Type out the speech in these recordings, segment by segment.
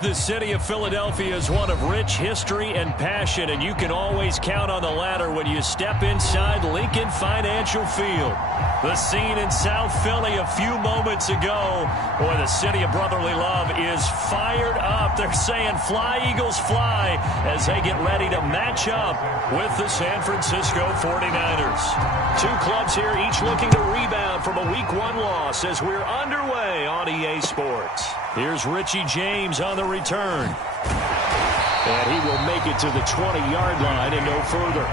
The city of Philadelphia is one of rich history and passion, and you can always count on the latter when you step inside Lincoln Financial Field. The scene in South Philly a few moments ago. Boy, the city of brotherly love is fired up. They're saying, "Fly, Eagles, fly," as they get ready to match up with the San Francisco 49ers. Two clubs here, each looking to rebound from a Week 1 loss as we're underway on EA Sports. Here's Richie James on the return. And he will make it to the 20-yard line and no further.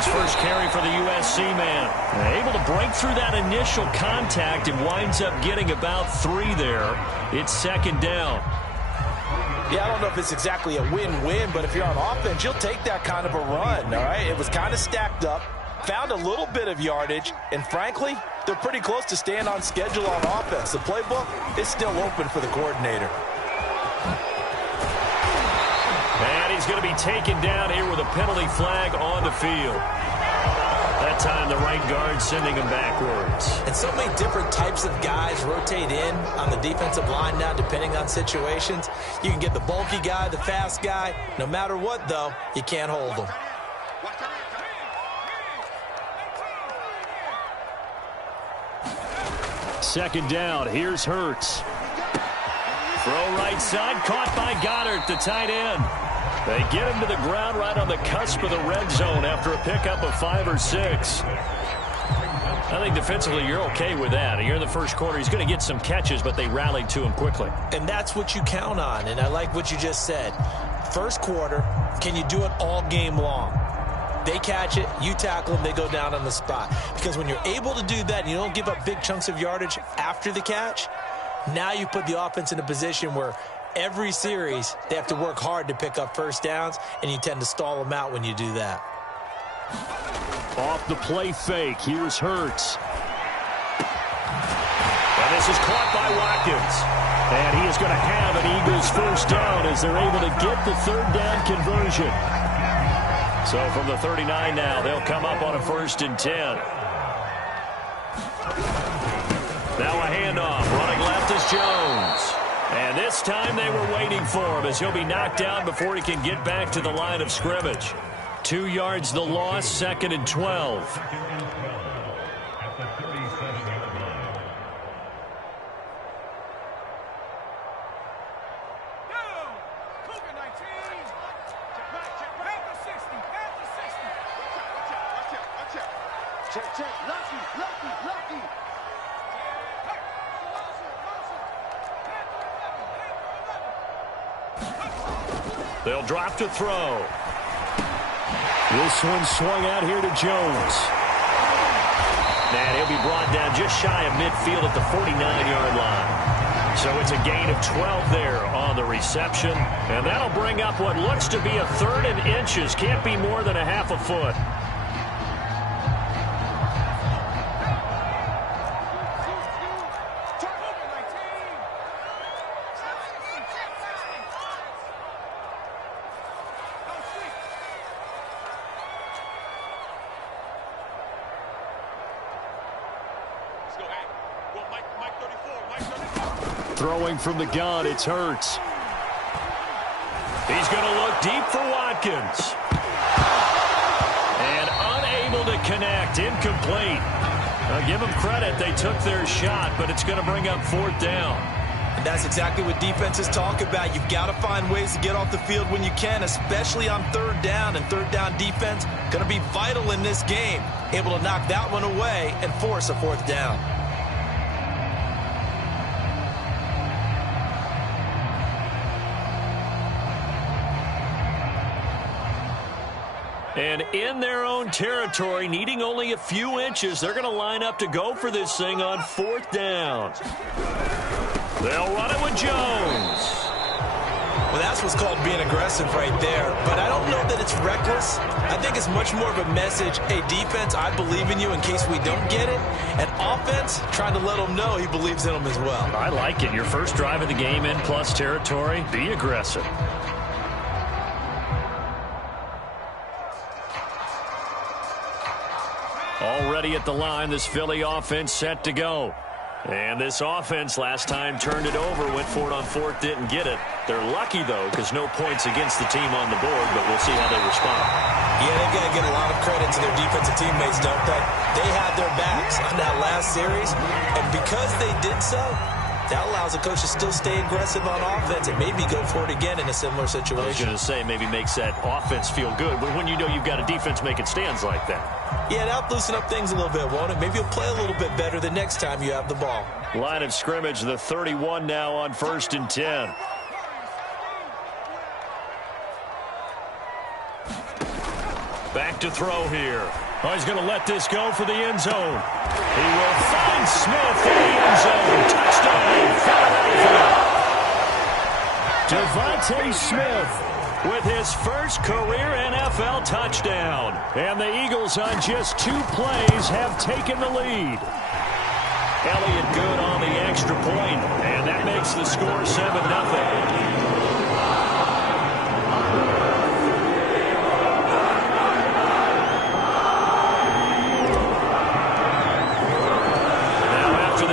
First carry for the USC man. Able to break through that initial contact and winds up getting about 3 there. It's second down. Yeah, I don't know if it's exactly a win-win, but if you're on offense, you'll take that kind of a run, all right? It was kind of stacked up, found a little bit of yardage, and frankly, they're pretty close to staying on schedule on offense. The playbook is still open for the coordinator. And he's going to be taken down here with a penalty flag on the field. That time the right guard sending him backwards. And so many different types of guys rotate in on the defensive line now depending on situations. You can get the bulky guy, the fast guy. No matter what, though, you can't hold them. Second down. Here's Hurts. Throw right side. Caught by Goddard, the tight end. They get him to the ground right on the cusp of the red zone after a pickup of 5 or 6. I think defensively you're okay with that. You're in the first quarter. He's going to get some catches, but they rallied to him quickly. And that's what you count on, and I like what you just said. First quarter, can you do it all game long? They catch it, you tackle them, they go down on the spot. Because when you're able to do that and you don't give up big chunks of yardage after the catch, now you put the offense in a position where every series, they have to work hard to pick up first downs, and you tend to stall them out when you do that. Off the play fake, here's Hurts. And this is caught by Watkins. And he is going to have an Eagles first down as they're able to get the third down conversion. So from the 39 now, they'll come up on a 1st and 10. Now a handoff, running left is Jones. And this time they were waiting for him as he'll be knocked down before he can get back to the line of scrimmage. 2 yards the loss, 2nd and 12. They'll drop to throw. This one swung out here to Jones. And he'll be brought down just shy of midfield at the 49-yard line. So it's a gain of 12 there on the reception. And that'll bring up what looks to be a 3rd and inches. Can't be more than a half a foot. Throwing from the gun, it's Hurts. He's going to look deep for Watkins. And unable to connect, incomplete. I'll give them credit, they took their shot, but it's going to bring up 4th down. And that's exactly what defenses talk about. You've got to find ways to get off the field when you can, especially on 3rd down. And 3rd down defense going to be vital in this game. Able to knock that one away and force a 4th down. And in their own territory, needing only a few inches, they're going to line up to go for this thing on 4th down. They'll run it with Jones. Well, that's what's called being aggressive right there. But I don't know that it's reckless. I think it's much more of a message, hey, defense, I believe in you in case we don't get it. And offense, trying to let them know he believes in them as well. I like it. Your first drive of the game in plus territory, be aggressive. Already at the line, this Philly offense set to go. And this offense last time turned it over, went for it on 4th, didn't get it. They're lucky, though, because no points against the team on the board, but we'll see how they respond. Yeah, they've got to get a lot of credit to their defensive teammates, don't they? They had their backs on that last series, and because they did so, that allows the coach to still stay aggressive on offense and maybe go for it again in a similar situation. I was going to say, maybe makes that offense feel good, but when you know you've got a defense making stands like that. Yeah, that'll loosen up things a little bit, won't it? Maybe you'll play a little bit better the next time you have the ball. Line of scrimmage, the 31 now on 1st and 10. Back to throw here. Oh, he's going to let this go for the end zone. He will find Smith in the end zone. Touchdown, Philadelphia. Devontae Smith with his first career NFL touchdown. And the Eagles on just 2 plays have taken the lead. Elliott good on the extra point, and that makes the score 7-0.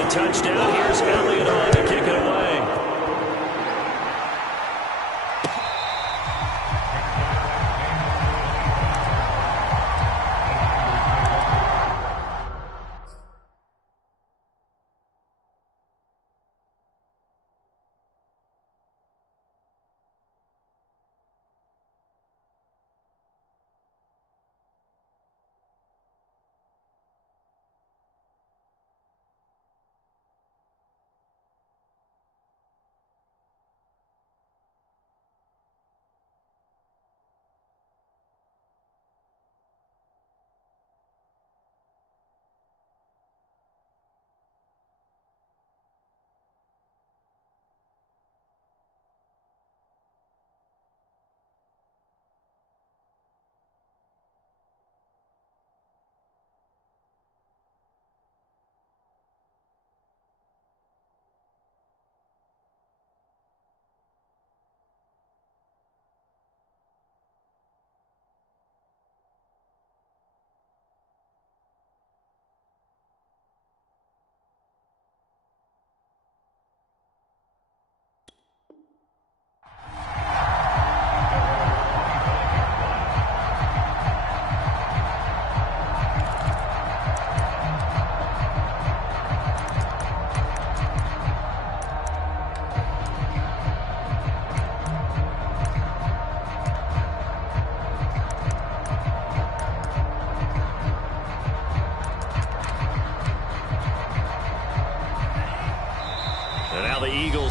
Touchdown. Here's Elliott on to kick it away.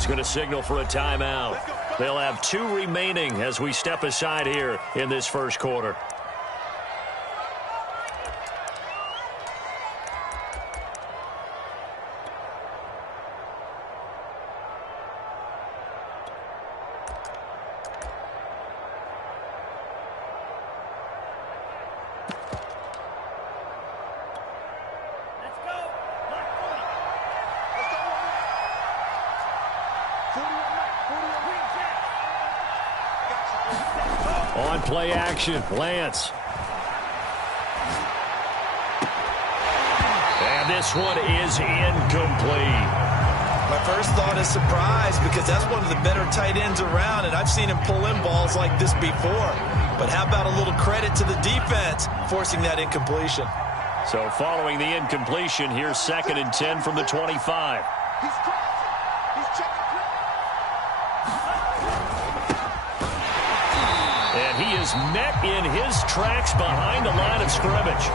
Going to signal for a timeout. They'll have 2 remaining as we step aside here in this first quarter. On play action, Lance. And this one is incomplete. My first thought is surprise because that's one of the better tight ends around, and I've seen him pull in balls like this before. But how about a little credit to the defense forcing that incompletion? So following the incompletion, here's 2nd and 10 from the 25. And he is met in his tracks behind the line of scrimmage.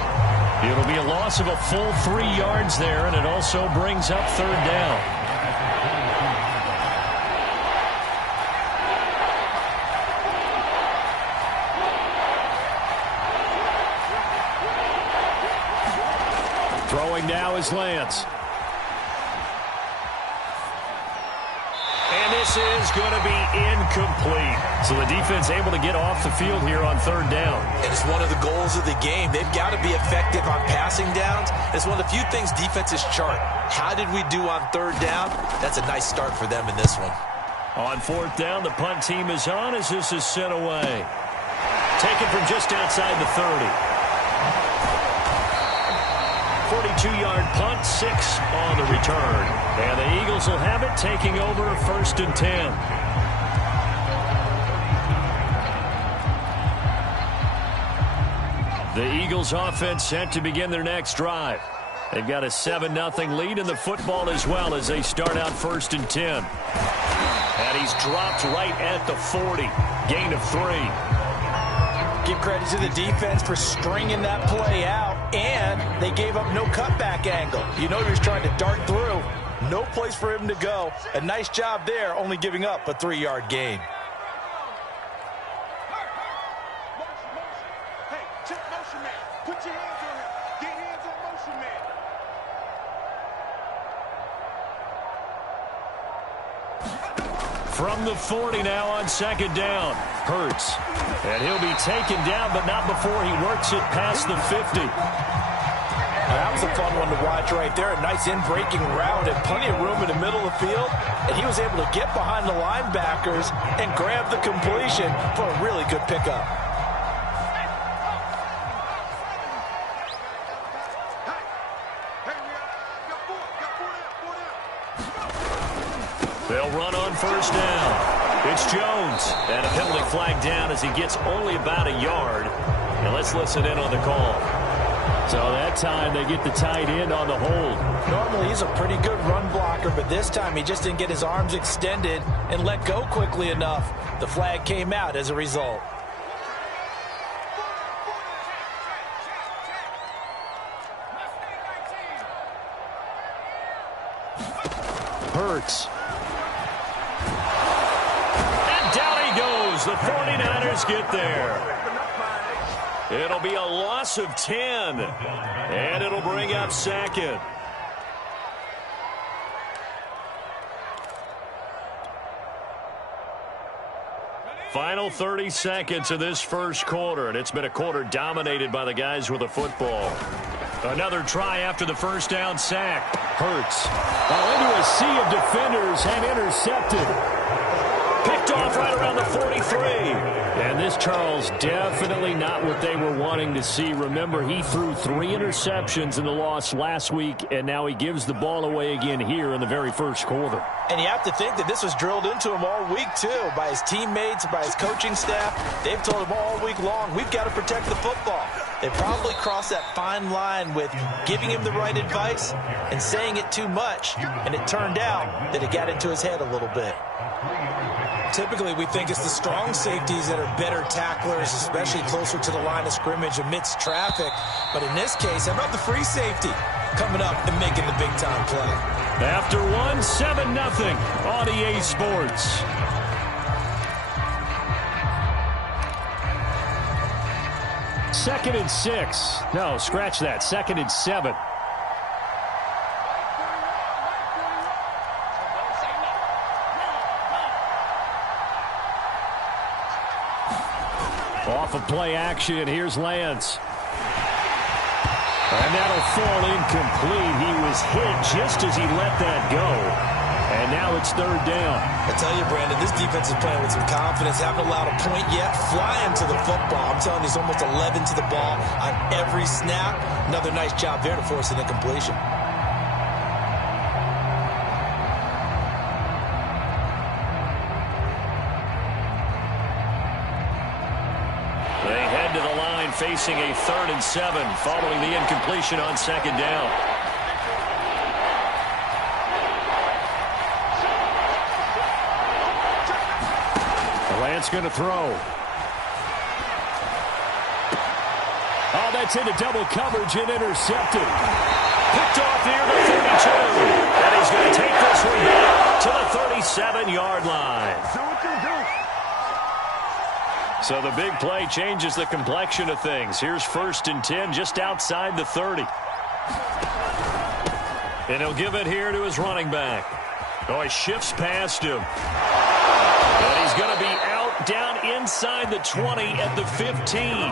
It'll be a loss of a full 3 yards there, and it also brings up 3rd down. Throwing now is Lance. And this is going to be incomplete. So the defense able to get off the field here on third down. And it's one of the goals of the game. They've got to be effective on passing downs. It's one of the few things defenses chart. How did we do on third down? That's a nice start for them in this one. On fourth down, the punt team is on as this is sent away. Taken from just outside the 30. 42-yard punt, 6 on the return. And the Eagles will have it, taking over 1st and 10. The Eagles offense set to begin their next drive. They've got a 7-0 lead in the football as well as they start out 1st and 10. And he's dropped right at the 40. Gain of 3. Give credit to the defense for stringing that play out, and they gave up no cutback angle. You know he was trying to dart through. No place for him to go. A nice job there, only giving up a 3-yard gain. Hey, check motion man. Put your hands on him. Get hands on motion man. From the 40 now on 2nd down. Hurts. And he'll be taken down, but not before he works it past the 50. That was a fun one to watch right there. A nice in-breaking route and plenty of room in the middle of the field. And he was able to get behind the linebackers and grab the completion for a really good pickup. They'll run on 1st down. It's Jones. And a penalty flag down as he gets only about a yard. And let's listen in on the call. So that time they get the tight end on the hold. Normally he's a pretty good run blocker, but this time he just didn't get his arms extended and let go quickly enough. The flag came out as a result. Hurts. And down he goes. The 49ers get there. It'll be a loss of 10. And it'll bring up 2nd. Final 30 seconds of this first quarter, and it's been a quarter dominated by the guys with the football. Another try after the first down sack. Hurts. Into a sea of defenders and intercepted. Picked off right around the 43. And this, Charles, definitely not what they were wanting to see. Remember, he threw 3 interceptions in the loss last week, and now he gives the ball away again here in the very first quarter. And you have to think that this was drilled into him all week, too, by his teammates, by his coaching staff. They've told him all week long, we've got to protect the football. They probably crossed that fine line with giving him the right advice and saying it too much, and it turned out that it got into his head a little bit. Typically, we think it's the strong safeties that are better tacklers, especially closer to the line of scrimmage amidst traffic. But in this case, how about the free safety coming up and making the big-time play? After 7-0 on EA Sports. Second and 6. No, scratch that. 2nd and 7. Off of play action, here's Lance. And that'll fall incomplete. He was hit just as he let that go. And now it's 3rd down. I tell you, Brandon, this defense is playing with some confidence. Haven't allowed a point yet. Flying to the football. I'm telling you, he's almost 11 to the ball on every snap. Another nice job there to force an incompletion. They head to the line facing a 3rd and 7 following the incompletion on 2nd down. Lance going to throw. Oh, that's into double coverage and intercepted. Picked off near the 32. And he's going to take this one back to the 37-yard line. So the big play changes the complexion of things. Here's 1st and 10 just outside the 30. And he'll give it here to his running back. Oh, he shifts past him. And he's going to be out down inside the 20 at the 15.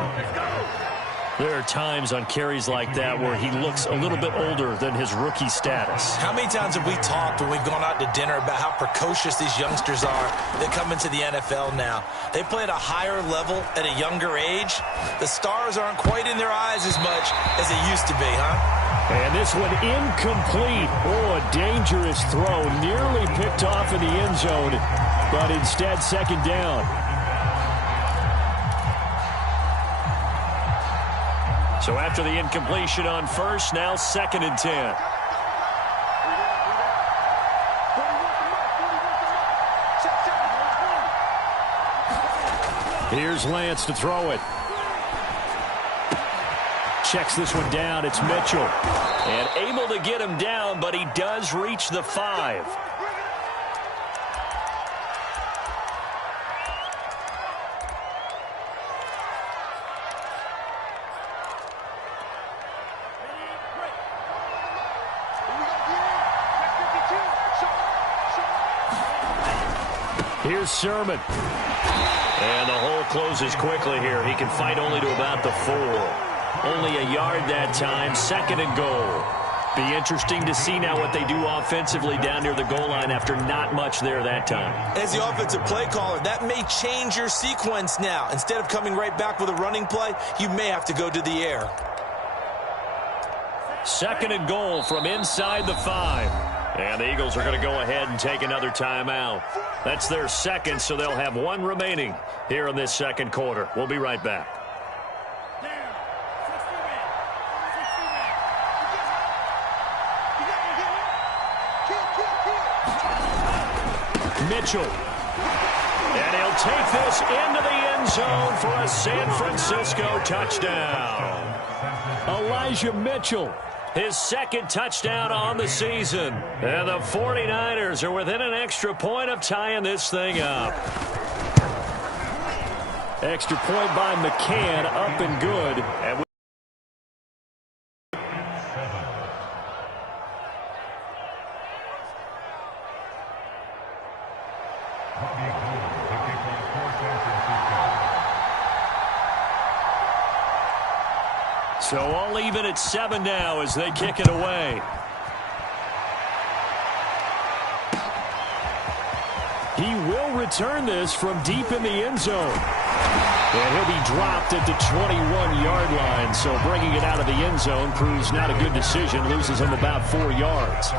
There are times on carries like that where he looks a little bit older than his rookie status. How many times have we talked when we've gone out to dinner about how precocious these youngsters are that come into the NFL now? They play at a higher level at a younger age. The stars aren't quite in their eyes as much as they used to be, huh? And this one incomplete. Oh, a dangerous throw. Nearly picked off in the end zone, but instead second down. So after the incompletion on first, now 2nd and 10. Here's Lance to throw it. Checks this one down. It's Mitchell. And able to get him down, but he does reach the 5. Here's Sermon. And the hole closes quickly here. He can fight only to about the 4. Only a yard that time. 2nd and goal. Be interesting to see now what they do offensively down near the goal line after not much there that time. As the offensive play caller, that may change your sequence now. Instead of coming right back with a running play, you may have to go to the air. 2nd and goal from inside the 5. And the Eagles are going to go ahead and take another timeout. That's their 2nd, so they'll have 1 remaining here in this 2nd quarter. We'll be right back. Mitchell. And he'll take this into the end zone for a San Francisco touchdown. Elijah Mitchell. His 2nd touchdown on the season. And the 49ers are within an extra point of tying this thing up. Extra point by McCann, up and good. And so all even at 7 now as they kick it away. He will return this from deep in the end zone. And he'll be dropped at the 21-yard line. So bringing it out of the end zone proves not a good decision. Loses him about 4 yards.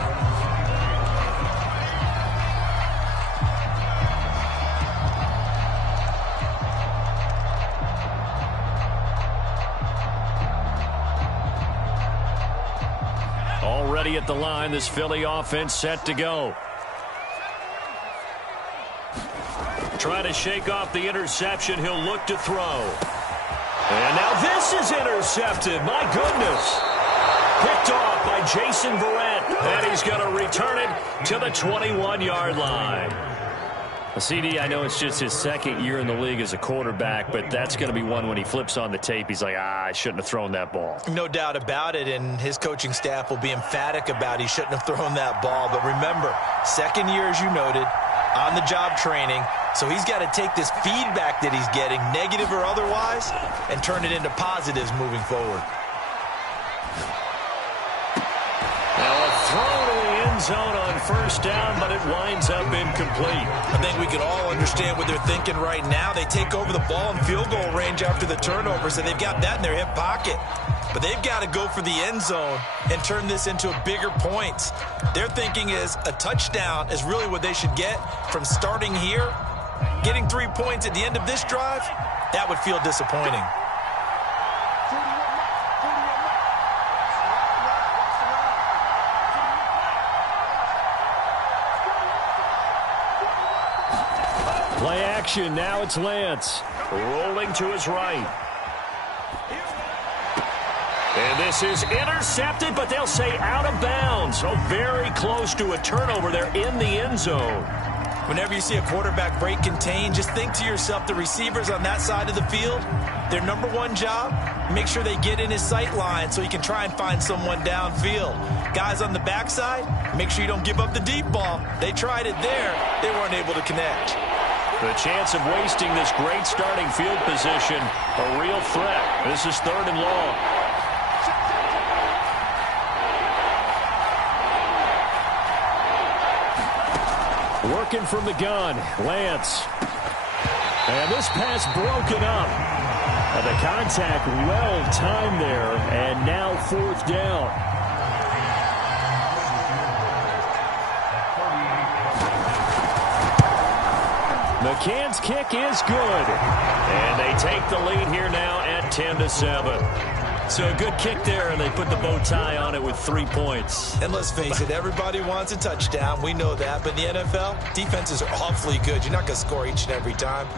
Already at the line, this Philly offense set to go. Trying to shake off the interception. He'll look to throw. And now this is intercepted. My goodness. Picked off by Jason Verrett. And he's going to return it to the 21-yard line. CD, I know it's just his 2nd year in the league as a quarterback, but that's going to be one when he flips on the tape. He's like, I shouldn't have thrown that ball. No doubt about it, and his coaching staff will be emphatic about he shouldn't have thrown that ball. But remember, 2nd year, as you noted, on-the-job training. So he's got to take this feedback that he's getting, negative or otherwise, and turn it into positives moving forward. Now a throw to the end zone on first down, but it winds up incomplete. I think we can all understand what they're thinking right now. They take over the ball in field goal range after the turnover, so they've got that in their hip pocket. But they've got to go for the end zone and turn this into bigger points. Their thinking is a touchdown is really what they should get from starting here. Getting 3 points at the end of this drive, that would feel disappointing. Play action. Now it's Lance. Rolling to his right. And this is intercepted, but they'll say out of bounds. So very close to a turnover there in the end zone. Whenever you see a quarterback break contain, just think to yourself, the receivers on that side of the field, their number one job, make sure they get in his sight line so he can try and find someone downfield. Guys on the backside, make sure you don't give up the deep ball. They tried it there. They weren't able to connect. The chance of wasting this great starting field position, a real threat. This is 3rd and long. Working from the gun, Lance. And this pass broken up. And the contact well timed there, and now 4th down. McCann's kick is good. And they take the lead here now at 10-7. So a good kick there, and they put the bow tie on it with 3 points. And let's face it, everybody wants a touchdown. We know that. But in the NFL, defenses are awfully good. You're not going to score each and every time.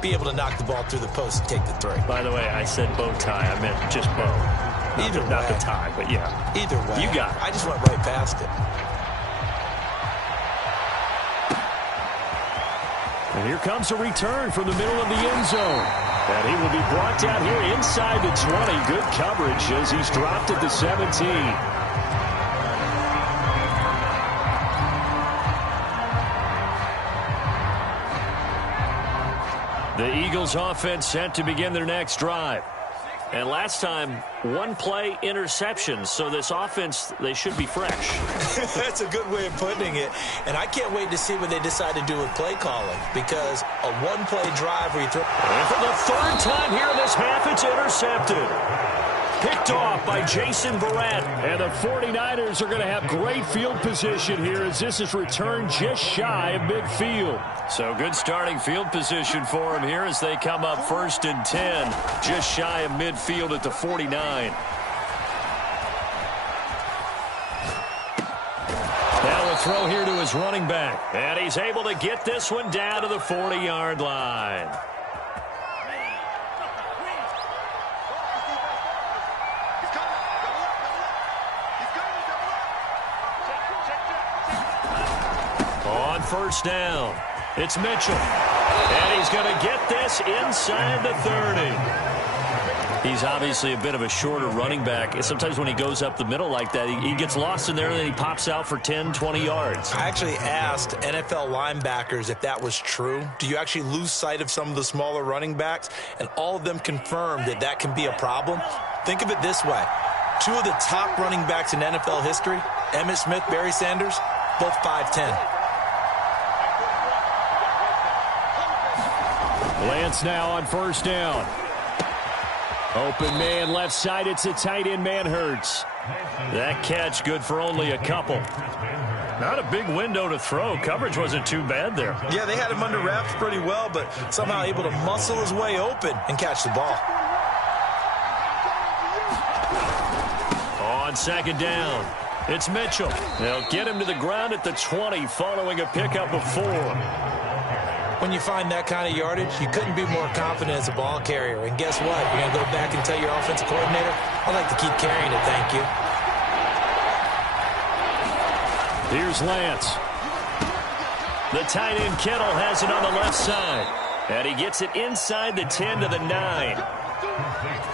Be able to knock the ball through the post and take the 3. By the way, I said bow tie. I meant just bow. Either way. Not the tie, but yeah. Either way. You got it. I just went right past it. And here comes a return from the middle of the end zone. And he will be brought down here inside the 20. Good coverage as he's dropped at the 17. The Eagles offense set to begin their next drive. And last time, 1-play interception. So this offense, they should be fresh. That's a good way of putting it. And I can't wait to see what they decide to do with play calling. Because a 1-play drive where you throw... And for the 3rd time here in this half, it's intercepted. Picked off by Jason Barrett. And the 49ers are going to have great field position here as this is returned just shy of midfield. So good starting field position for them here as they come up 1st and 10. Just shy of midfield at the 49. Now a throw here to his running back. And he's able to get this one down to the 40-yard line. On 1st down, it's Mitchell. And he's going to get this inside the 30. He's obviously a bit of a shorter running back. Sometimes when he goes up the middle like that, he gets lost in there and then he pops out for 10, 20 yards. I actually asked NFL linebackers if that was true. Do you actually lose sight of some of the smaller running backs? And all of them confirmed that that can be a problem. Think of it this way. 2 of the top running backs in NFL history, Emmitt Smith, Barry Sanders, both 5'10". Lance now on 1st down. Open man left side. It's a tight end, Manhertz. That catch good for only a couple. Not a big window to throw. Coverage wasn't too bad there. Yeah, they had him under wraps pretty well, but somehow able to muscle his way open and catch the ball. On 2nd down, it's Mitchell. They'll get him to the ground at the 20 following a pickup of 4. When you find that kind of yardage, you couldn't be more confident as a ball carrier. And guess what? You're going to go back and tell your offensive coordinator, I'd like to keep carrying it, thank you. Here's Lance. The tight end Kittle has it on the left side. And he gets it inside the 10 to the 9.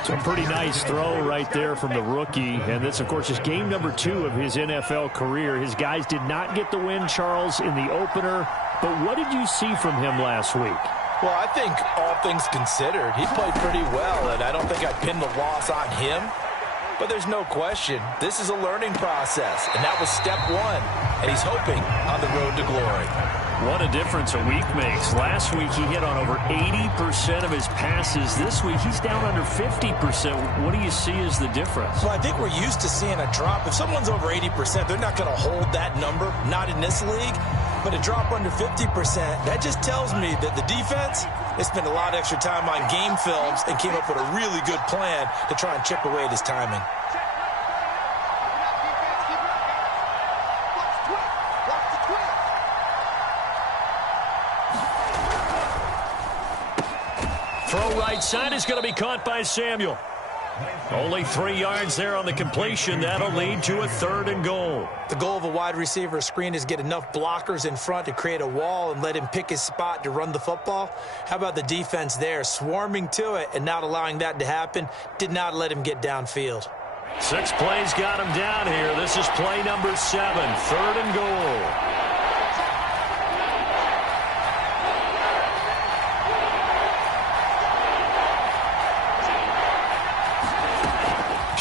It's a pretty nice throw right there from the rookie. And this, of course, is game number 2 of his NFL career. His guys did not get the win, Charles, in the opener. But what did you see from him last week? Well, I think all things considered, he played pretty well, and I don't think I'd pin the loss on him. But there's no question, this is a learning process, and that was step 1, and he's hoping on the road to glory. What a difference a week makes. Last week he hit on over 80% of his passes. This week he's down under 50%. What do you see as the difference? Well, I think we're used to seeing a drop. If someone's over 80%, they're not going to hold that number, not in this league. But a drop under 50%, that just tells me that the defense, they spent a lot of extra time on game films and came up with a really good plan to try and chip away at his timing. Throw right side is going to be caught by Samuel. Only 3 yards there on the completion. That'll lead to a 3rd and goal. The goal of a wide receiver screen is get enough blockers in front to create a wall and let him pick his spot to run the football. How about the defense there, swarming to it and not allowing that to happen? Did not let him get downfield. 6 plays got him down here. This is play number 7, 3rd and goal.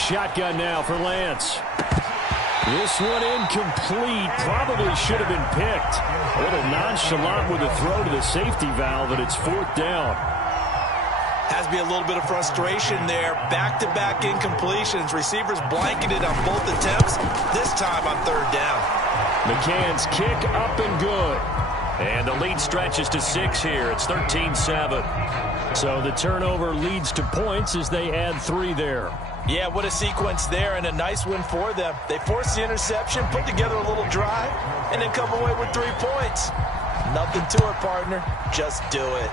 Shotgun now for Lance. This one incomplete. Probably should have been picked. A little nonchalant with a throw to the safety valve, and it's 4th down. Has to be a little bit of frustration there. Back-to-back incompletions. Receivers blanketed on both attempts. This time on 3rd down. McCann's kick up and good. And the lead stretches to 6 here. It's 13-7. So the turnover leads to points as they add 3 there. Yeah, what a sequence there, and a nice win for them. They forced the interception, put together a little drive, and then come away with 3 points. Nothing to it, partner. Just do it.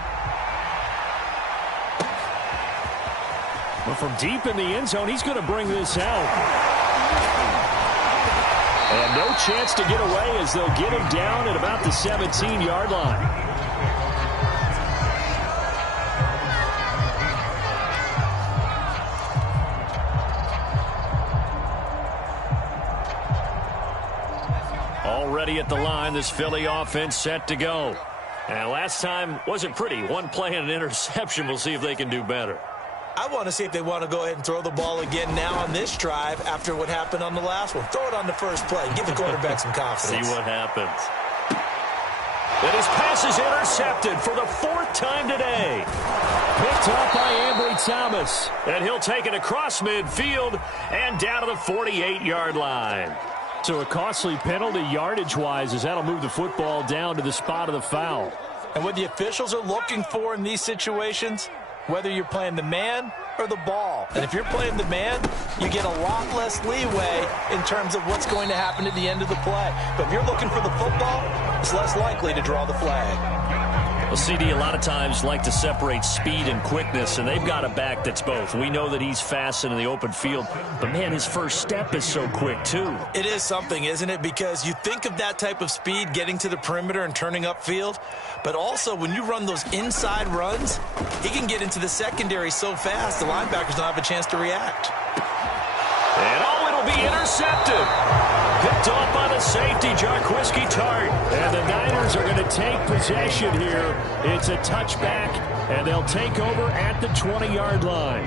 But from deep in the end zone, he's going to bring this out. And no chance to get away as they'll get him down at about the 17-yard line. Already at the line, this Philly offense set to go. And last time wasn't pretty. 1 play and an interception. We'll see if they can do better. I want to see if they want to go ahead and throw the ball again now on this drive after what happened on the last one. Throw it on the first play. Give the quarterback some confidence. See what happens. And his pass is intercepted for the 4th time today. Picked up by Ambry Thomas. And he'll take it across midfield and down to the 48-yard line. So a costly penalty yardage-wise as that'll move the football down to the spot of the foul. And what the officials are looking for in these situations, whether you're playing the man or the ball. And if you're playing the man, you get a lot less leeway in terms of what's going to happen at the end of the play. But if you're looking for the football, it's less likely to draw the flag. Well, CD a lot of times like to separate speed and quickness, and they've got a back that's both. We know that he's fast in the open field, but, man, his first step is so quick, too. It is something, isn't it? Because you think of that type of speed getting to the perimeter and turning upfield, but also when you run those inside runs, he can get into the secondary so fast the linebackers don't have a chance to react. And it'll be intercepted. Picked off by the safety, Jarquiski Tart. And the Niners are going to take possession here. It's a touchback, and they'll take over at the 20-yard line.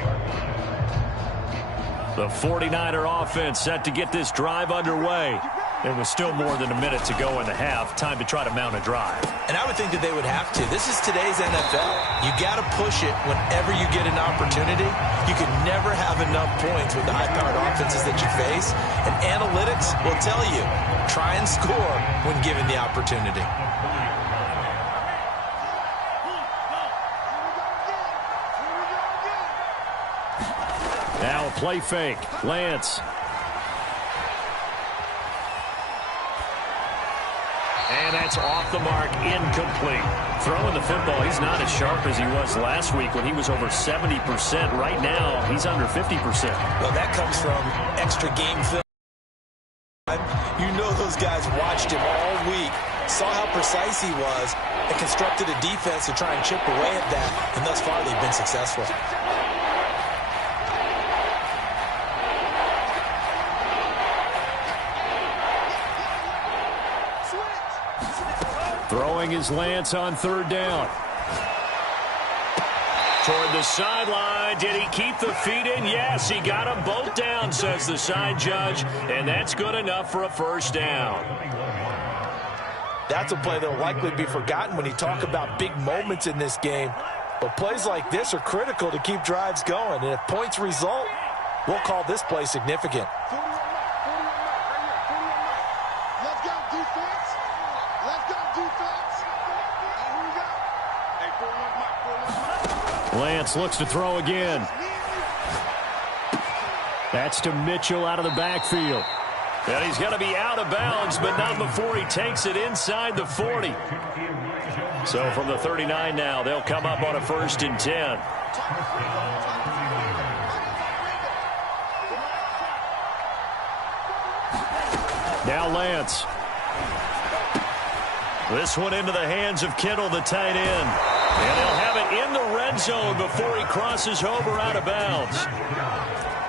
The 49er offense set to get this drive underway. There was still more than a minute to go in the half. Time to try to mount a drive. And I would think that they would have to. This is today's NFL. You got to push it whenever you get an opportunity. You can never have enough points with the high-powered offenses that you face. And analytics will tell you, try and score when given the opportunity. Now a play fake. Lance. And that's off the mark, incomplete. Throwing the football, he's not as sharp as he was last week when he was over 70%. Right now, he's under 50%. Well, that comes from extra game film. You know those guys watched him all week, saw how precise he was, and constructed a defense to try and chip away at that. And thus far, they've been successful. Throwing his Lance on 3rd down. Toward the sideline. Did he keep the feet in? Yes, he got them both down, says the side judge. And that's good enough for a 1st down. That's a play that will likely be forgotten when you talk about big moments in this game. But plays like this are critical to keep drives going. And if points result, we'll call this play significant. Lance looks to throw again. That's to Mitchell out of the backfield. And he's going to be out of bounds, but not before he takes it inside the 40. So from the 39 now, they'll come up on a 1st and 10. Now Lance. This one into the hands of Kittle, the tight end. And he'll have it in the red zone before he crosses over out of bounds.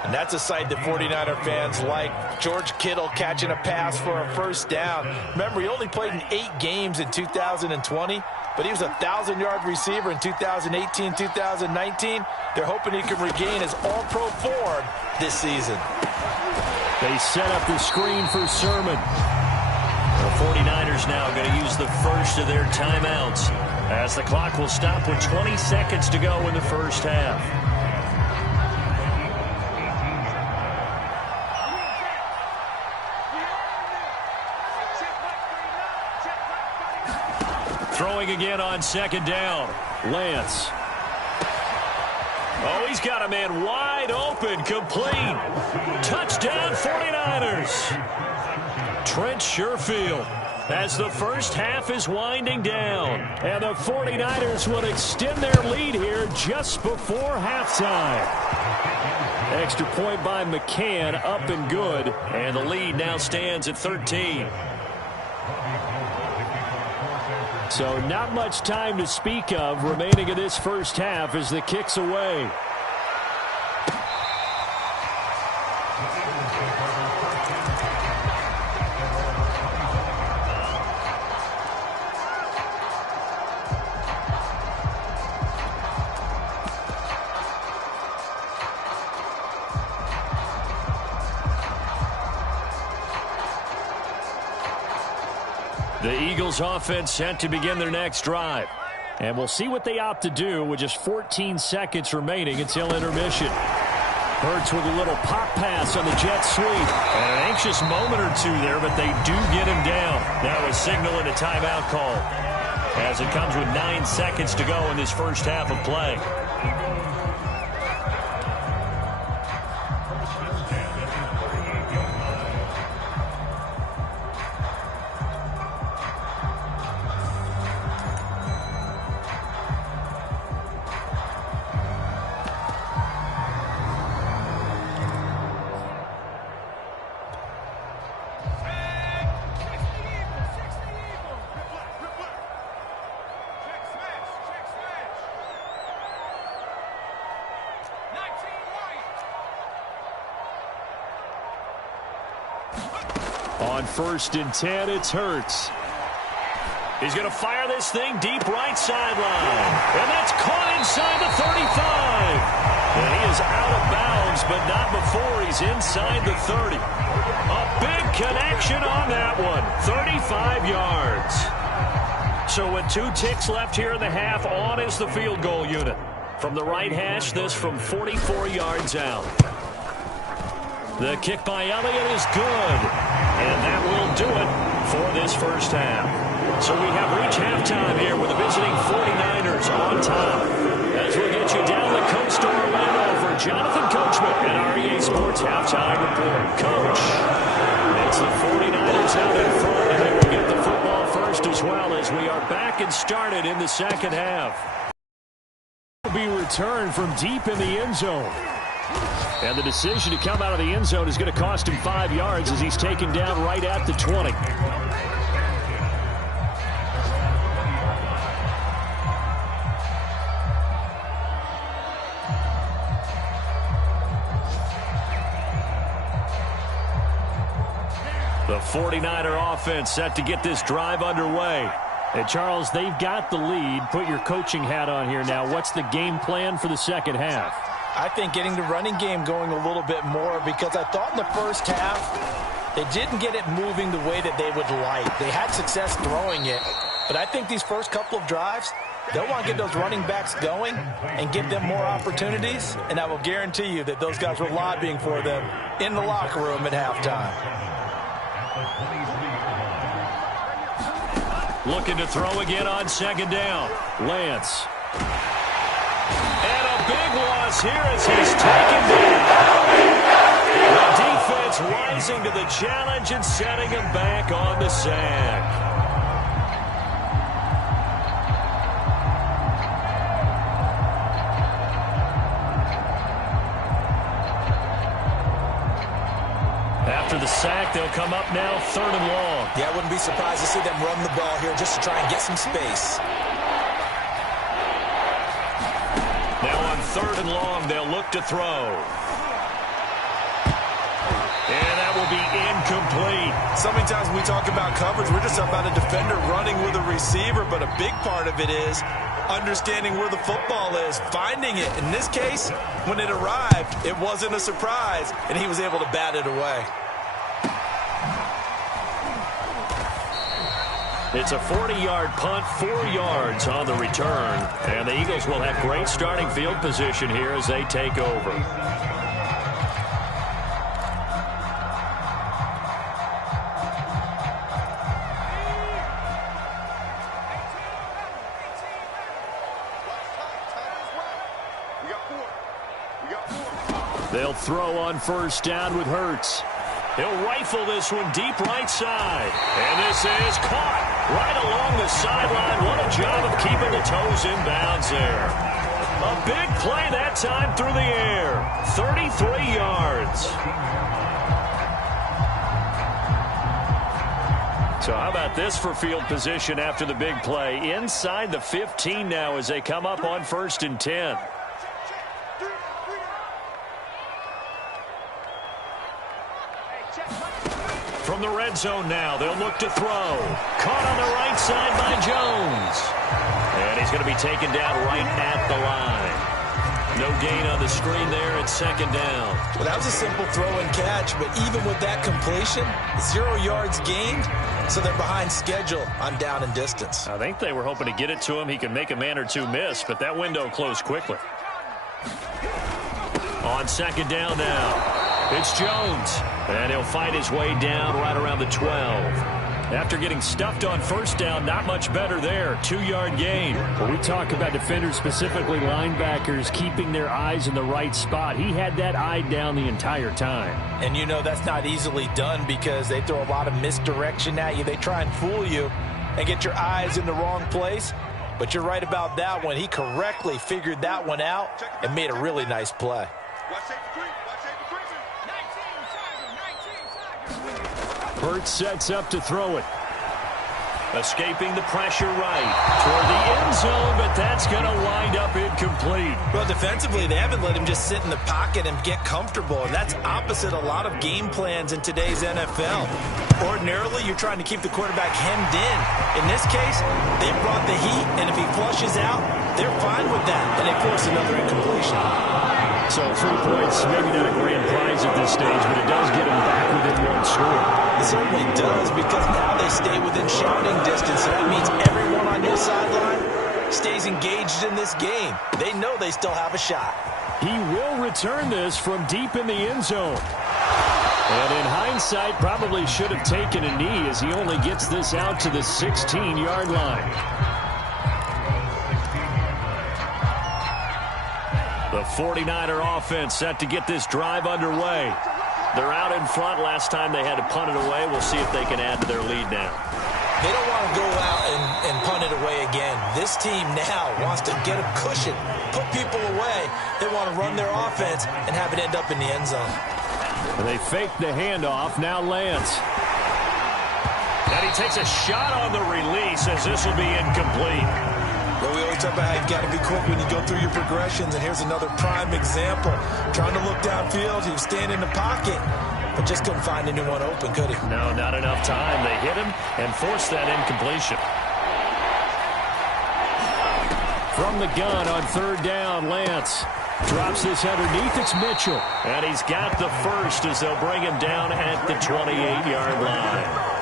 And that's a sight that 49er fans like. George Kittle catching a pass for a first down. Remember, he only played in 8 games in 2020, but he was a 1,000-yard receiver in 2018, 2019. They're hoping he can regain his all-pro form this season. They set up the screen for Sermon. The 49ers now going to use the first of their timeouts as the clock will stop with 20 seconds to go in the first half. Throwing again on second down. Lance. Oh, he's got a man wide open, complete. Touchdown 49ers. Trent Sherfield as the first half is winding down. And the 49ers will extend their lead here just before halftime. Extra point by McCann, up and good. And the lead now stands at 13. So not much time to speak of remaining in this first half as the kick's away. The Eagles offense set to begin their next drive. And we'll see what they opt to do with just 14 seconds remaining until intermission. Hurts with a little pop pass on the jet sweep. And an anxious moment or two there, but they do get him down. Now a signal and a timeout call as it comes with 9 seconds to go in this first half of play. On 1st and 10, it's Hurts. He's going to fire this thing deep right sideline. And that's caught inside the 35. And he is out of bounds, but not before he's inside the 30. A big connection on that one. 35 yards. So with 2 ticks left here in the half, on is the field goal unit. From the right hash, this from 44 yards out. The kick by Elliott is good. And that will do it for this first half. So we have reached halftime here with the visiting 49ers on top. As we'll get you down the coast to Orlando for Jonathan Coachman and our EA Sports Halftime Report. Coach, it's the 49ers out in front, and they will get the football first as well as we are back and started in the second half. Will be returned from deep in the end zone. And the decision to come out of the end zone is going to cost him 5 yards as he's taken down right at the 20. The 49er offense set to get this drive underway. And Charles, they've got the lead. Put your coaching hat on here now. What's the game plan for the second half? I think getting the running game going a little bit more, because I thought in the first half they didn't get it moving the way that they would like. They had success throwing it, but I think these first couple of drives, they'll want to get those running backs going and give them more opportunities, and I will guarantee you that those guys were lobbying for them in the locker room at halftime. Looking to throw again on second down. Lance. And a big loss here as he's taken down. The defense rising to the challenge and setting him back on the sack. After the sack, they'll come up now 3rd and long. Yeah, I wouldn't be surprised to see them run the ball here just to try and get some space. Now on 3rd and long, they'll look to throw. And that will be incomplete. So many times when we talk about coverage, we're just talking about a defender running with a receiver, but a big part of it is understanding where the football is, finding it. In this case, when it arrived, it wasn't a surprise, and he was able to bat it away. It's a 40-yard punt, 4 yards on the return. And the Eagles will have great starting field position here as they take over. They'll throw on 1st down with Hurts. He'll rifle this one deep right side. And this is caught right along the sideline. What a job of keeping the toes in bounds there. A big play that time through the air. 33 yards. So how about this for field position after the big play? Inside the 15 now as they come up on 1st and 10. From the red zone now, they'll look to throw. Caught on the right side by Jones. And he's going to be taken down right at the line. No gain on the screen there at 2nd down. Well, that was a simple throw and catch, but even with that completion, 0 yards gained, so they're behind schedule on down and distance. I think they were hoping to get it to him. He could make a man or two miss, but that window closed quickly. On 2nd down now. It's Jones, and he'll fight his way down right around the 12. After getting stuffed on 1st down, not much better there. 2-yard gain. When we talk about defenders, specifically linebackers, keeping their eyes in the right spot, he had that eye down the entire time. And you know that's not easily done because they throw a lot of misdirection at you. They try and fool you and get your eyes in the wrong place. But you're right about that one. He correctly figured that one out and made a really nice play. Hurts sets up to throw it. Escaping the pressure right toward the end zone, but that's going to wind up incomplete. Well, defensively, they haven't let him just sit in the pocket and get comfortable, and that's opposite a lot of game plans in today's NFL. Ordinarily, you're trying to keep the quarterback hemmed in. In this case, they brought the heat, and if he flushes out, they're fine with that, and they force another incompletion. So 3 points, maybe not a grand prize at this stage, but it does get them back within 1 score. It certainly does, because now they stay within shouting distance, so that means everyone on your sideline stays engaged in this game. They know they still have a shot. He will return this from deep in the end zone. And in hindsight, probably should have taken a knee as he only gets this out to the 16-yard line. The 49er offense set to get this drive underway. They're out in front. Last time they had to punt it away. We'll see if they can add to their lead now. They don't want to go out and punt it away again. This team now wants to get a cushion, put people away. They want to run their offense and have it end up in the end zone. And they fake the handoff. Now Lance. And he takes a shot on the release as this will be incomplete. Well, we always talk about how you've got to be quick when you go through your progressions, and here's another prime example. Trying to look downfield, he was standing in the pocket, but just couldn't find anyone open, could he? No, not enough time. They hit him and forced that incompletion. From the gun on 3rd down, Lance drops this underneath. It's Mitchell. And he's got the first as they'll bring him down at the 28-yard line.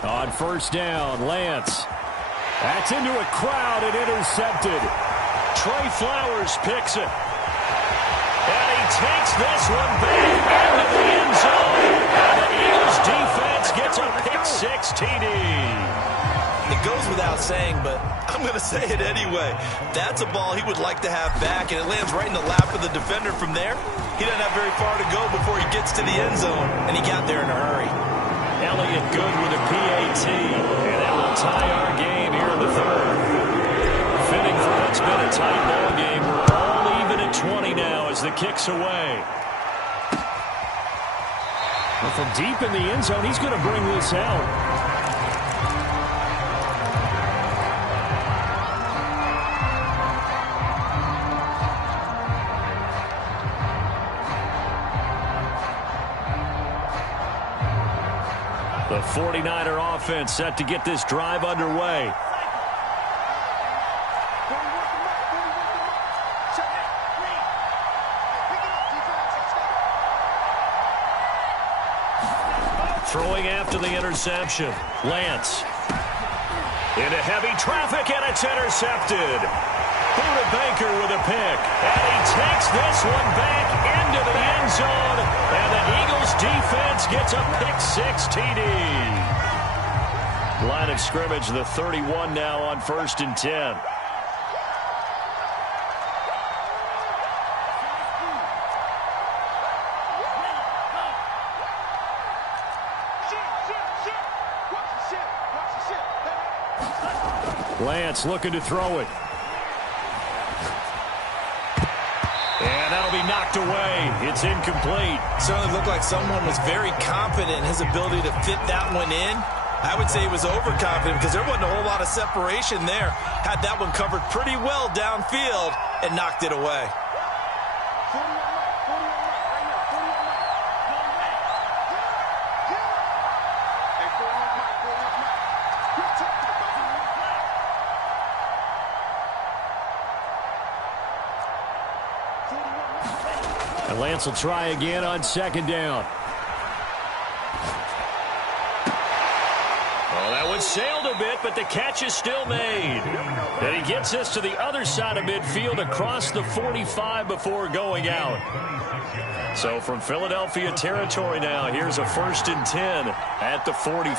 On 1st down, Lance. That's into a crowd and intercepted. Trey Flowers picks it. And he takes this one back into the end zone. And the Eagles defense gets a pick 6 TD. It goes without saying, but I'm going to say it anyway. That's a ball he would like to have back, and it lands right in the lap of the defender from there. He doesn't have very far to go before he gets to the end zone, and he got there in a hurry. Elliott good with a PAT, and that will tie our game here in the third. Fitting for what's been a tight ball game. We're all even at 20 now as the kick's away. Well, from deep in the end zone, he's going to bring this out. The 49er offense set to get this drive underway. Throwing after the interception. Lance. Into heavy traffic, and it's intercepted. Buda Baker with a pick. And he takes this one back into the end zone. And the Eagles defense gets a pick-6 TD. Line of scrimmage, the 31 now on 1st and 10. Lance looking to throw it. And that'll be knocked away. It's incomplete. Certainly looked like someone was very confident in his ability to fit that one in. I would say he was overconfident because there wasn't a whole lot of separation there. Had that one covered pretty well downfield and knocked it away. And Lance will try again on 2nd down. Well, that one sailed a bit, but the catch is still made. And he gets this to the other side of midfield across the 45 before going out. So from Philadelphia territory now, here's a 1st and 10 at the 43.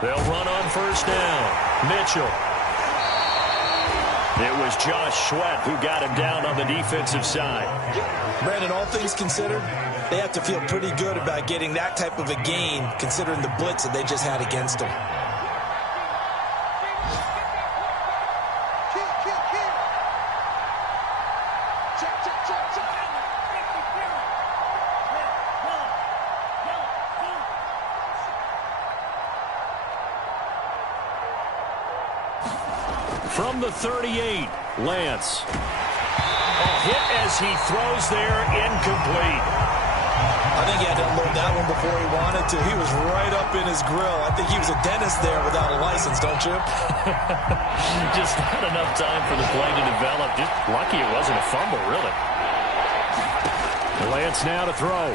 They'll run on 1st down. Mitchell. It was Josh Sweat who got him down on the defensive side. Brandon, all things considered, they have to feel pretty good about getting that type of a gain considering the blitz that they just had against them. From the 38, Lance. A hit as he throws there, incomplete. I think he had to unload that one before he wanted to. He was right up in his grill. I think he was a dentist there without a license, don't you? Just not enough time for the play to develop. Just lucky it wasn't a fumble, really. Lance now to throw.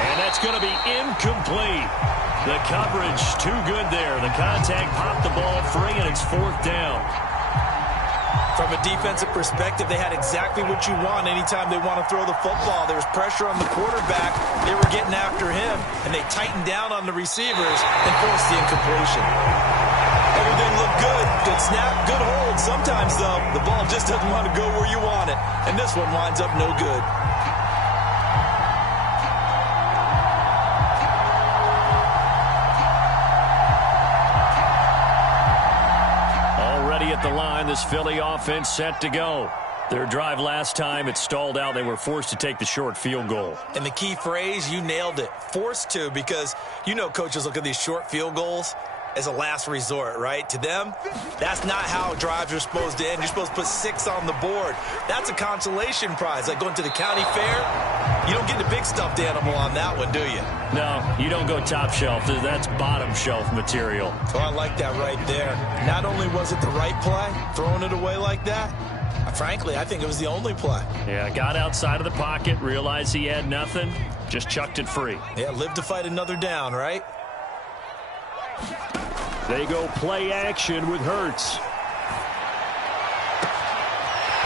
And that's going to be incomplete. The coverage too good there. The contact popped the ball free, and it's 4th down. From a defensive perspective, they had exactly what you want anytime they want to throw the football. There was pressure on the quarterback. They were getting after him, and they tightened down on the receivers and forced the incompletion. Everything looked good. Good snap, good hold. Sometimes, though, the ball just doesn't want to go where you want it, and this one winds up no good. At the line, this Philly offense set to go. Their drive last time, it stalled out. They were forced to take the short field goal. And the key phrase, you nailed it. Forced to, because you know coaches look at these short field goals as a last resort, right? To them, that's not how drives are supposed to end. You're supposed to put 6 on the board. That's a consolation prize. Like going to the county fair, you don't get the big stuffed animal on that one, do you? No, you don't go top shelf. That's bottom shelf material. Oh, I like that right there. Not only was it the right play, throwing it away like that, frankly, I think it was the only play. Yeah, got outside of the pocket, realized he had nothing, just chucked it free. Yeah, live to fight another down, right? They go play action with Hurts.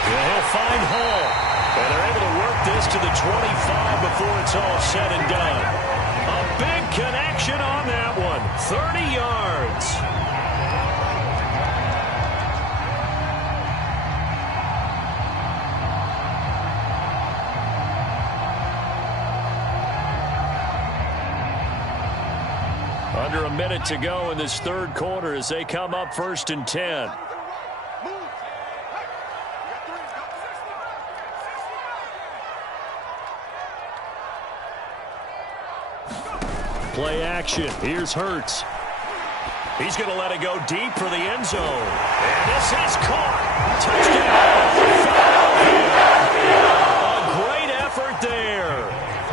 Yeah, he'll find Hall. And they're able to work this to the 25 before it's all said and done. A big connection on that one. 30 yards. Under a minute to go in this third quarter as they come up 1st and 10. Play action. Here's Hurts. He's going to let it go deep for the end zone. And this is caught. Touchdown. A great effort there.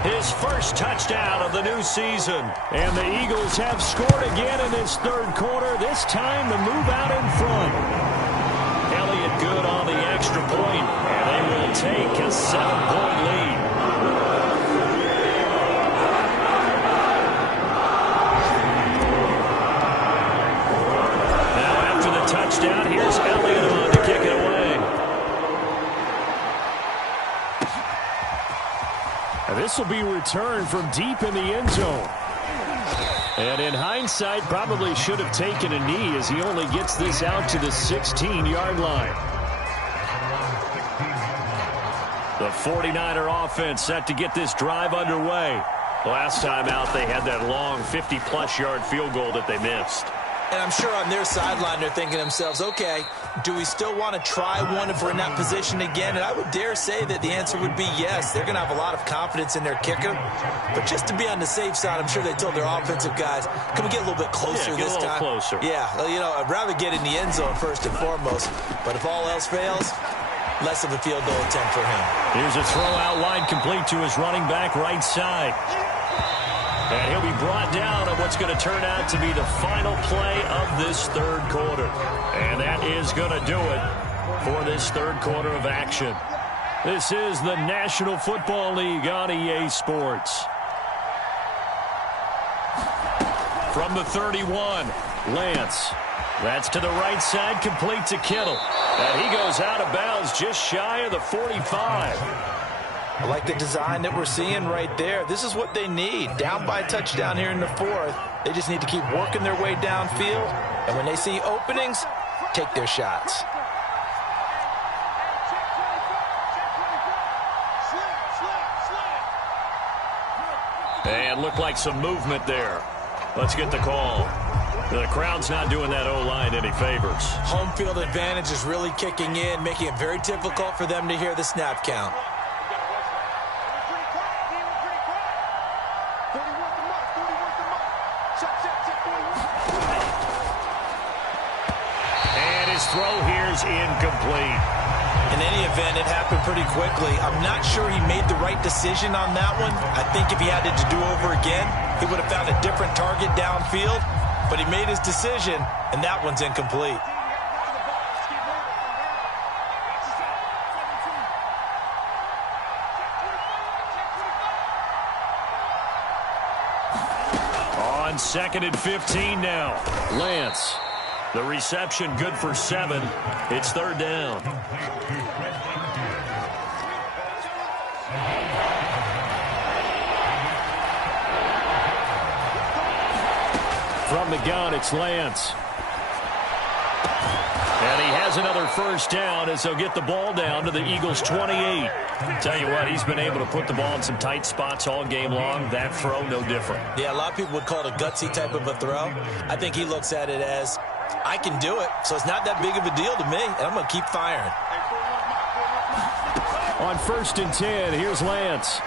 His first touchdown of the new season. And the Eagles have scored again in this third quarter. This time to move out in front. Elliott good on the extra point. And they will take a 7-point lead. Touchdown. Here's Elliott on to kick it away. And this will be returned from deep in the end zone. And in hindsight, probably should have taken a knee as he only gets this out to the 16-yard line. The 49er offense set to get this drive underway. Last time out, they had that long 50-plus yard field goal that they missed. And I'm sure on their sideline they're thinking to themselves, okay, do we still want to try one if we're in that position again? And I would dare say that the answer would be yes. They're going to have a lot of confidence in their kicker. But just to be on the safe side, I'm sure they told their offensive guys, can we get a little bit closer this time? Closer. Yeah, well, you know, I'd rather get in the end zone first and foremost. But if all else fails, less of a field goal attempt for him. Here's a throw out wide complete to his running back right side. And he'll be brought down on what's going to turn out to be the final play of this third quarter. And that is going to do it for this third quarter of action. This is the National Football League on EA Sports. From the 31, Lance. That's to the right side, complete to Kittle. And he goes out of bounds just shy of the 45. I like the design that we're seeing right there. This is what they need. Down by a touchdown here in the fourth. They just need to keep working their way downfield. And when they see openings, take their shots. And looked like some movement there. Let's get the call. The crowd's not doing that O-line any favors. Home field advantage is really kicking in, making it very difficult for them to hear the snap count. Throw here's incomplete. In any event, it happened pretty quickly. I'm not sure he made the right decision on that one. I think if he had it to do over again, he would have found a different target downfield. But he made his decision, and that one's incomplete. On 2nd and 15 now. Lance. The reception good for 7. It's third down. From the gun, it's Lance. And he has another first down as they'll get the ball down to the Eagles' 28. Tell you what, he's been able to put the ball in some tight spots all game long. That throw, no different. Yeah, a lot of people would call it a gutsy type of a throw. I think he looks at it as, I can do it, so it's not that big of a deal to me, and I'm going to keep firing. On 1st and 10, here's Lance.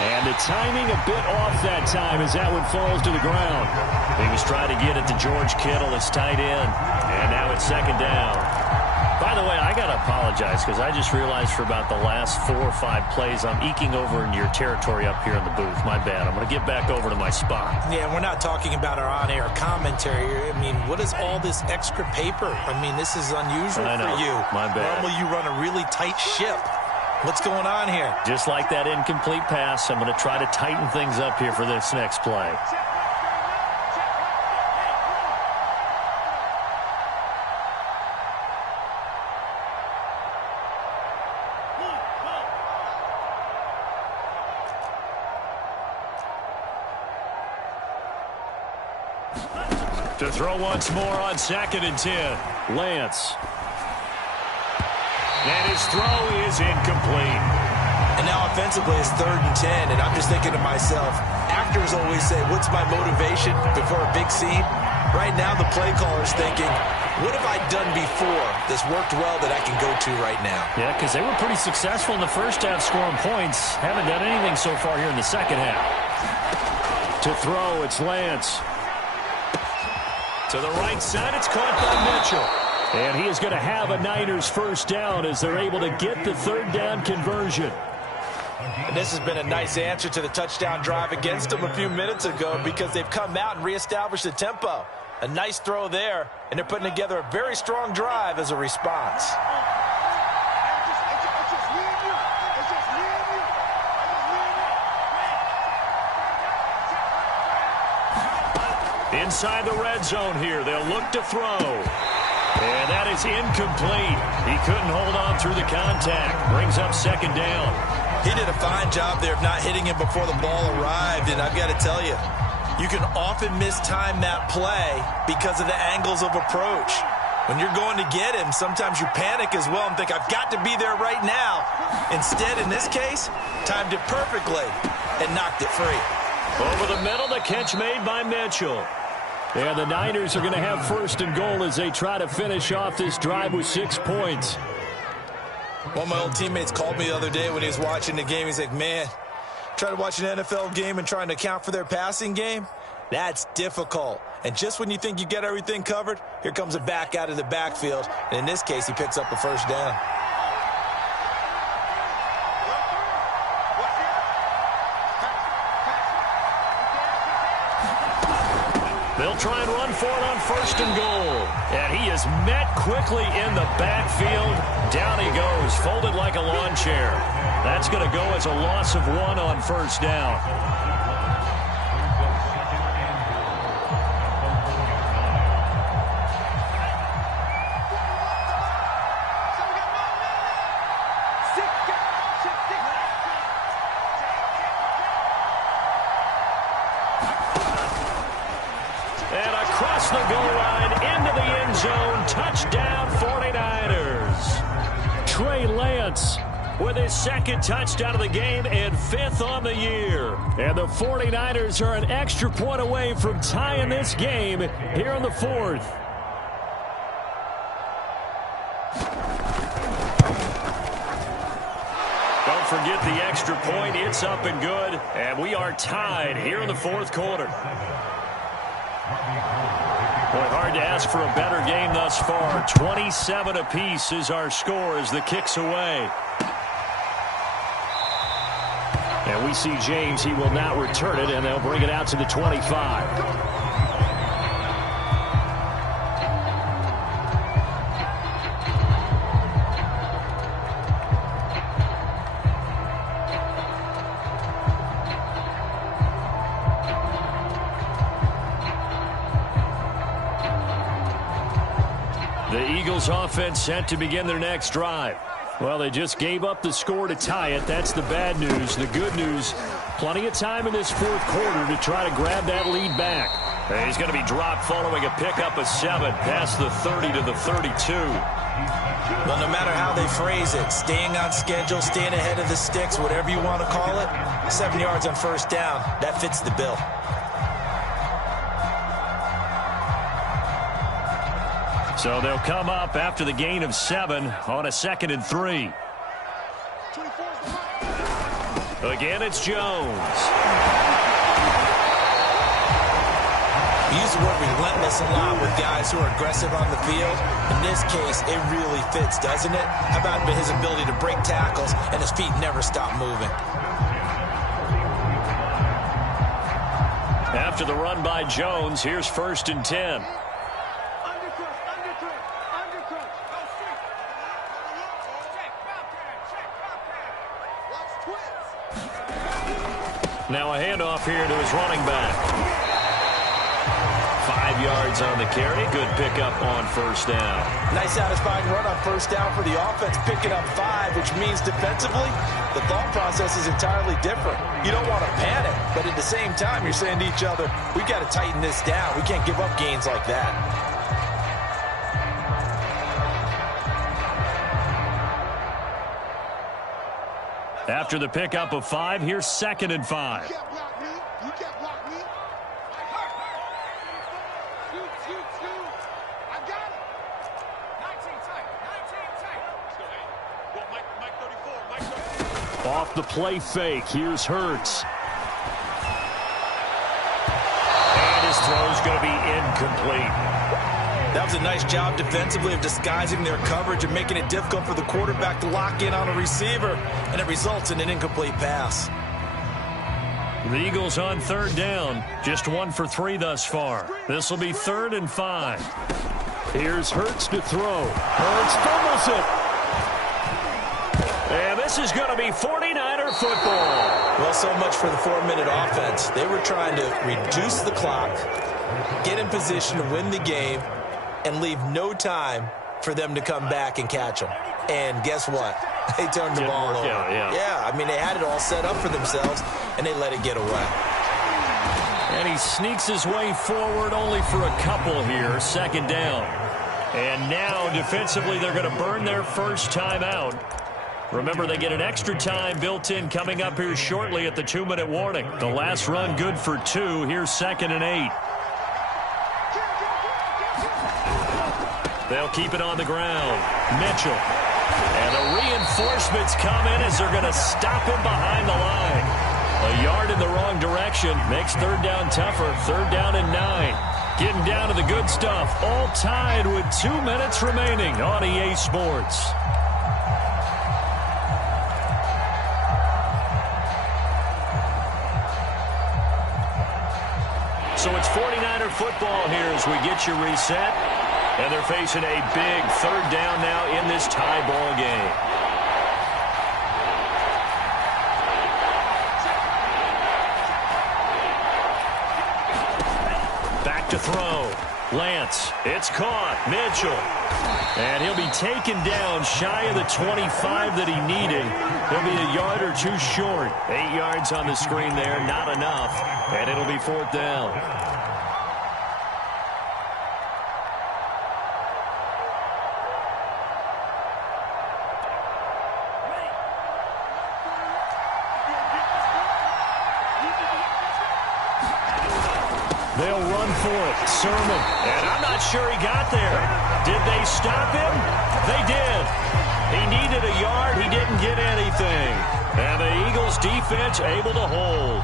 And the timing a bit off that time as that one falls to the ground. He was trying to get it to George Kittle, his tight end, and now it's second down. By the way, I got to apologize because I just realized for about the last 4 or 5 plays, I'm eking over in your territory up here in the booth. My bad. I'm going to get back over to my spot. Yeah, we're not talking about our on-air commentary here. I mean, what is all this extra paper? I mean, this is unusual for you. My bad. Normally you run a really tight ship. What's going on here? Just like that incomplete pass, I'm going to try to tighten things up here for this next play. To throw once more on 2nd and 10. Lance. And his throw is incomplete. And now offensively it's 3rd and 10, and I'm just thinking to myself, actors always say, what's my motivation before a big scene? Right now the play caller's thinking, what have I done before that's worked well that I can go to right now? Yeah, because they were pretty successful in the first half scoring points. Haven't done anything so far here in the second half. To throw, it's Lance. To the right side, it's caught by Mitchell. And he is going to have a Niners first down as they're able to get the 3rd down conversion. And this has been a nice answer to the touchdown drive against them a few minutes ago because they've come out and reestablished the tempo. A nice throw there, and they're putting together a very strong drive as a response. Inside the red zone here, they'll look to throw. And that is incomplete. He couldn't hold on through the contact. Brings up 2nd down. He did a fine job there of not hitting him before the ball arrived, and I've got to tell you, you can often mistime that play because of the angles of approach. When you're going to get him, sometimes you panic as well and think, I've got to be there right now. Instead, in this case, timed it perfectly and knocked it free. Over the middle, the catch made by Mitchell. And the Niners are going to have 1st and goal as they try to finish off this drive with 6 points. One of my old teammates called me the other day when he was watching the game. He's like, man, trying to watch an NFL game and trying to account for their passing game? That's difficult. And just when you think you get everything covered, here comes a back out of the backfield. And in this case, he picks up a 1st down. They'll try and run for it on 1st and goal. And he is met quickly in the backfield. Down he goes, folded like a lawn chair. That's going to go as a loss of 1 on 1st down. And across the goal line, into the end zone, touchdown 49ers. Trey Lance with his 2nd touchdown of the game and 5th on the year. And the 49ers are an extra point away from tying this game here in the 4th. Don't forget the extra point. It's up and good. And we are tied here in the 4th quarter. Boy, hard to ask for a better game thus far. 27 apiece is our score as the kick's away. And we see James. He will not return it, and they'll bring it out to the 25. The Eagles offense set to begin their next drive. Well, they just gave up the score to tie it. That's the bad news. The good news, plenty of time in this 4th quarter to try to grab that lead back. He's going to be dropped following a pickup of 7 past the 30 to the 32. Well, no matter how they phrase it, staying on schedule, staying ahead of the sticks, whatever you want to call it, 7 yards on 1st down, that fits the bill. So they'll come up after the gain of 7 on a 2nd and 3. Again, it's Jones. We use the word relentless a lot with guys who are aggressive on the field. In this case, it really fits, doesn't it? How about his ability to break tackles and his feet never stop moving? After the run by Jones, here's 1st and 10. Now a handoff here to his running back. 5 yards on the carry. Good pickup on first down. Nice satisfying run on first down for the offense, picking up 5, which means defensively, the thought process is entirely different. You don't want to panic, but at the same time, you're saying to each other, we got to tighten this down. We can't give up gains like that. After the pickup of 5, here's 2nd and 5. You can't block me. You can't block me. Shoot. I got it. 19 tight. Let's go, hey. Go, Mike 34. Off the play fake, here's Hurts. And his throw's going to be incomplete. That was a nice job defensively of disguising their coverage and making it difficult for the quarterback to lock in on a receiver, and it results in an incomplete pass. The Eagles on 3rd down, just 1 for 3 thus far. This will be 3rd and 5. Here's Hurts to throw. Hurts fumbles it. And this is going to be 49er football. Well, so much for the 4-minute offense. They were trying to reduce the clock, get in position to win the game, and leave no time for them to come back and catch them. And guess what? They turned the ball over. Yeah, I mean, they had it all set up for themselves, and they let it get away. And he sneaks his way forward only for a couple here. 2nd down. And now, defensively, they're going to burn their first time out. Remember, they get an extra time built in coming up here shortly at the 2-minute warning. The last run good for 2. Here's 2nd and 8. They'll keep it on the ground. Mitchell. And the reinforcements come in as they're going to stop him behind the line. A yard in the wrong direction makes 3rd down tougher. 3rd down and 9. Getting down to the good stuff. All tied with 2 minutes remaining on EA Sports. So it's 49er football here as we get you reset. And they're facing a big 3rd down now in this tie ball game. Back to throw. Lance. It's caught. Mitchell. And he'll be taken down shy of the 25 that he needed. He'll be a yard or 2 short. 8 yards on the screen there. Not enough. And it'll be 4th down. They'll run for it. Sermon. And I'm not sure he got there. Did they stop him? They did. He needed a yard. He didn't get anything. And the Eagles defense able to hold.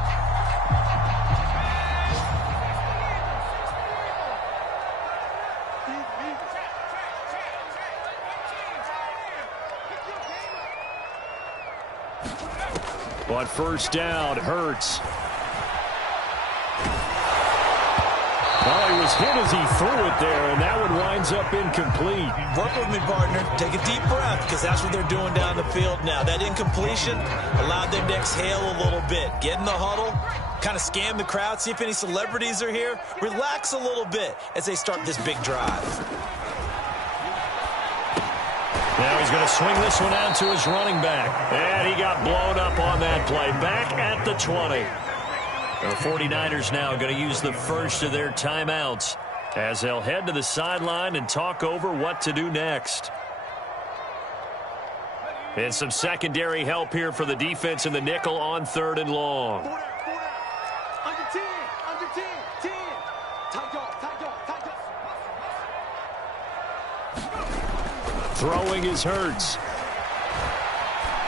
On first down, Hurts. Well, he was hit as he threw it there, and that one winds up incomplete. Work with me, partner. Take a deep breath, because that's what they're doing down the field now. That incompletion allowed them to exhale a little bit. Get in the huddle, kind of scan the crowd, see if any celebrities are here. Relax a little bit as they start this big drive. Now he's going to swing this one out to his running back. And he got blown up on that play. Back at the 20. The 49ers now going to use the first of their timeouts as they'll head to the sideline and talk over what to do next. And some secondary help here for the defense in the nickel on 3rd and long. Under 10. 10. Tight dog. Throwing is Hurts.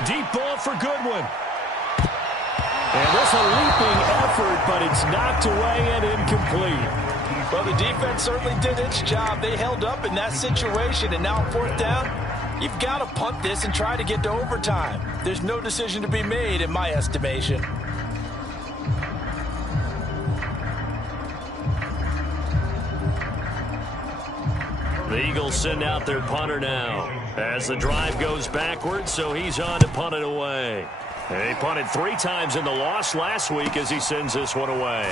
Deep ball for Goodwin. And this a leaping effort, but it's knocked away and incomplete. Well, the defense certainly did its job. They held up in that situation, and now 4th down, you've got to punt this and try to get to overtime. There's no decision to be made in my estimation. The Eagles send out their punter now as the drive goes backwards, so he's on to punt it away. And he punted 3 times in the loss last week as he sends this one away.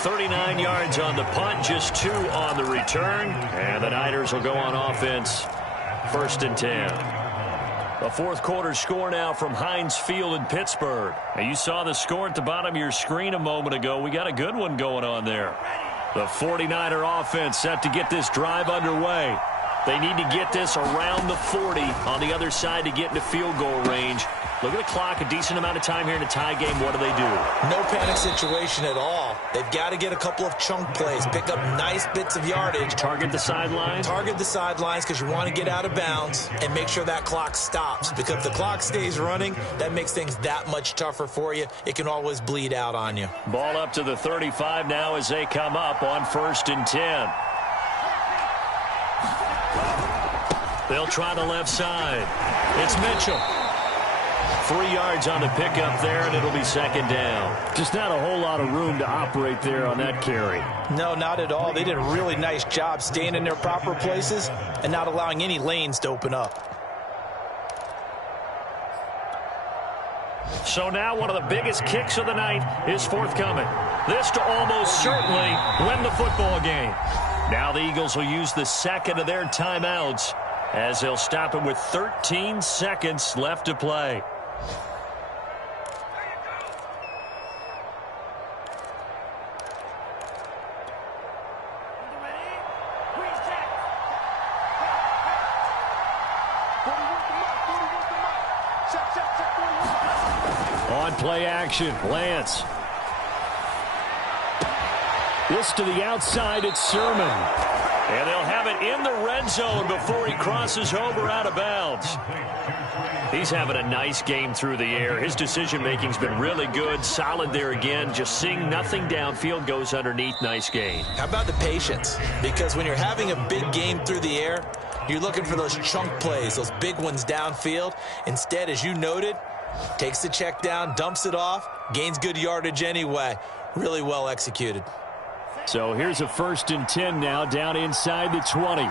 39 yards on the punt, just 2 on the return. And the Niners will go on offense, 1st and 10. The fourth quarter score now from Heinz Field in Pittsburgh. And you saw the score at the bottom of your screen a moment ago. We got a good one going on there. The 49er offense set to get this drive underway. They need to get this around the 40 on the other side to get into field goal range. Look at the clock, a decent amount of time here in a tie game. What do they do? No panic situation at all. They've got to get a couple of chunk plays, pick up nice bits of yardage. Target the sidelines? Target the sidelines because you want to get out of bounds and make sure that clock stops. Because if the clock stays running, that makes things that much tougher for you. It can always bleed out on you. Ball up to the 35 now as they come up on 1st and 10. They'll try the left side. It's Mitchell. 3 yards on the pickup there, and it'll be 2nd down. Just not a whole lot of room to operate there on that carry. No, not at all. They did a really nice job staying in their proper places and not allowing any lanes to open up. So now one of the biggest kicks of the night is forthcoming. This to almost certainly win the football game. Now the Eagles will use the 2nd of their timeouts as they'll stop it with 13 seconds left to play. On play action, Lance. This to the outside, it's Sermon. And they'll have it in the red zone before he crosses over out of bounds. He's having a nice game through the air. His decision-making's been really good, solid there again. Just seeing nothing downfield, goes underneath. Nice game. How about the patience? Because when you're having a big game through the air, you're looking for those chunk plays, those big ones downfield. Instead, as you noted, takes the check down, dumps it off, gains good yardage anyway. Really well executed. So here's a 1st and 10 now, down inside the 20.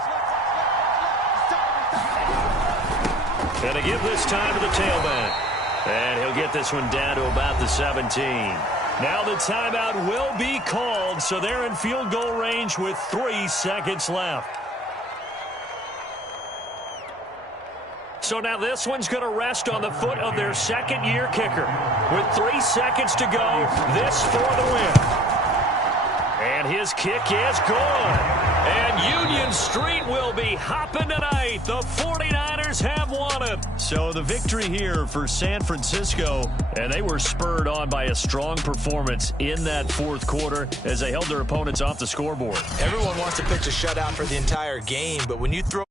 And to give this time to the tailback. And he'll get this one down to about the 17. Now the timeout will be called, so they're in field goal range with 3 seconds left. So now this one's going to rest on the foot of their 2nd-year kicker. With 3 seconds to go, this for the win. And his kick is good. And Union Street will be hopping tonight. The 49ers have won it. So the victory here for San Francisco, and they were spurred on by a strong performance in that fourth quarter as they held their opponents off the scoreboard. Everyone wants to pitch a shutout for the entire game, but when you throw